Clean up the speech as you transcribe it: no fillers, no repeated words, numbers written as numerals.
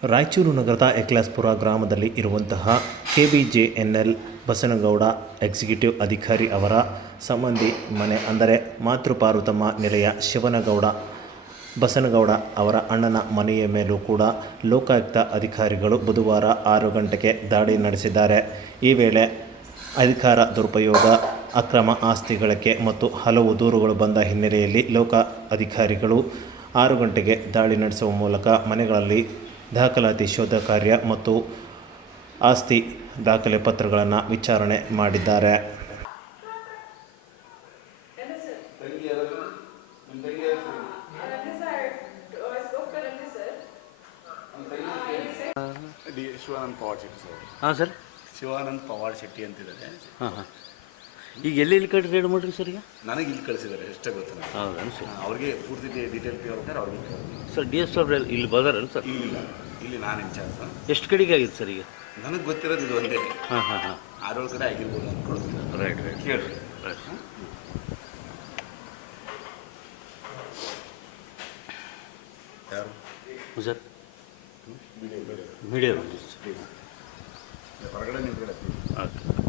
ರಾಯಚೂರು ನಗರದ ಎಕ್ಲಾಸ್ಪುರ ಗ್ರಾಮದಲ್ಲಿ ಇರುವಂತಹ KBJNL ಬಸನಗೌಡ ಎಕ್ಸಿಕ್ಯೂಟಿವ್ ಅಧಿಕಾರಿ ಅವರ ಸಂಬಂಧಿ ಮನೆ ಅಂದರೆ ಮಾತೃಪಾರ್ವತಮ್ಮ ನಿಲಯ ಶಿವನಗೌಡ ಬಸನಗೌಡ ಅವರ ಅಣ್ಣನ ಮನೆಯ ಮೇಲೂ ಕೂಡ ಲೋಕಾಯುಕ್ತ ಅಧಿಕಾರಿಗಳು ಬುಧವಾರ 6 ಗಂಟೆಗೆ ದಾಳಿ ನಡೆಸಿದ್ದಾರೆ. ಈ ವೇಳೆ ಅಧಿಕಾರ ದುರುಪಯೋಗ, ಅಕ್ರಮ ಆಸ್ತಿ ಗಳಿಕೆ ಮತ್ತು ಹಲವು ದೂರುಗಳು ಬಂದ ಹಿನ್ನೆಲೆಯಲ್ಲಿ ಲೋಕ ಅಧಿಕಾರಿಗಳು 6 ಗಂಟೆಗೆ ದಾಳಿ ನಡೆಸುವ ಮೂಲಕ ಮನೆಗಳಲ್ಲಿ ದಾಖಲಾತಿ ಶೋಧ ಕಾರ್ಯ ಮತ್ತು ಆಸ್ತಿ ದಾಖಲೆ ಪತ್ರಗಳನ್ನು ವಿಚಾರಣೆ ಮಾಡಿದ್ದಾರೆ. ಶಿವಾನಂದ್ ಪವಾಡ್ ಶೆಟ್ಟಿ ಸರ್. ಹಾಂ ಸರ್, ಶಿವಾನಂದ್ ಪವಾಡ್ ಶೆಟ್ಟಿ ಅಂತಿದ್ದಾರೆ. ಹಾಂ ಹಾಂ. ಈಗ ಎಲ್ಲಿ ಕಡೆ ರೇಡ್ ಮಾಡಿರಿ ಸರ್? ಈಗ ನನಗೆ ಇಲ್ಲಿ ಕಳಿಸಿದ್ದಾರೆ, ಎಷ್ಟೇ ಗೊತ್ತು ನನಗೆ. ಹೌದಾ ಸರ್? ಅವ್ರಿಗೆ ಪೂರ್ತಿ ಡೀಟೇಲ್ ಕೇಳ್ತಾರೆ ಅವ್ರಿಗೆ. ಸರ್ DS ಅವ್ರು ಇಲ್ಲಿ ಬಂದಾರಲ್ಲ ಸರ್? ಇಲ್ಲ, ಇಲ್ಲಿ ನಾನು ಇನ್ಚಾರ್ಜ್. ಎಷ್ಟು ಕಡೆಗೆ ಆಗಿತ್ತು ಸರ್ ಈಗ? ನನಗೆ ಗೊತ್ತಿರೋದು ಇದು ಒಂದೇ. ಹಾಂ ಹಾಂ ಹಾಂ. 6-7 ಕಡೆ ಆಗಿರ್ಬೋದು ಅಂದ್ಕೊಳ್ತೀನಿ. ರೈಟ್ ರೈಟ್ ಕೇಳಿ. ರೈಟ್. ಯಾರು ಸರ್ ಮೀಡಿಯಾ ಹೊರಗಡೆ ನಿಂತ್ಕೊಳ್ಳಿ. ಓಕೆ.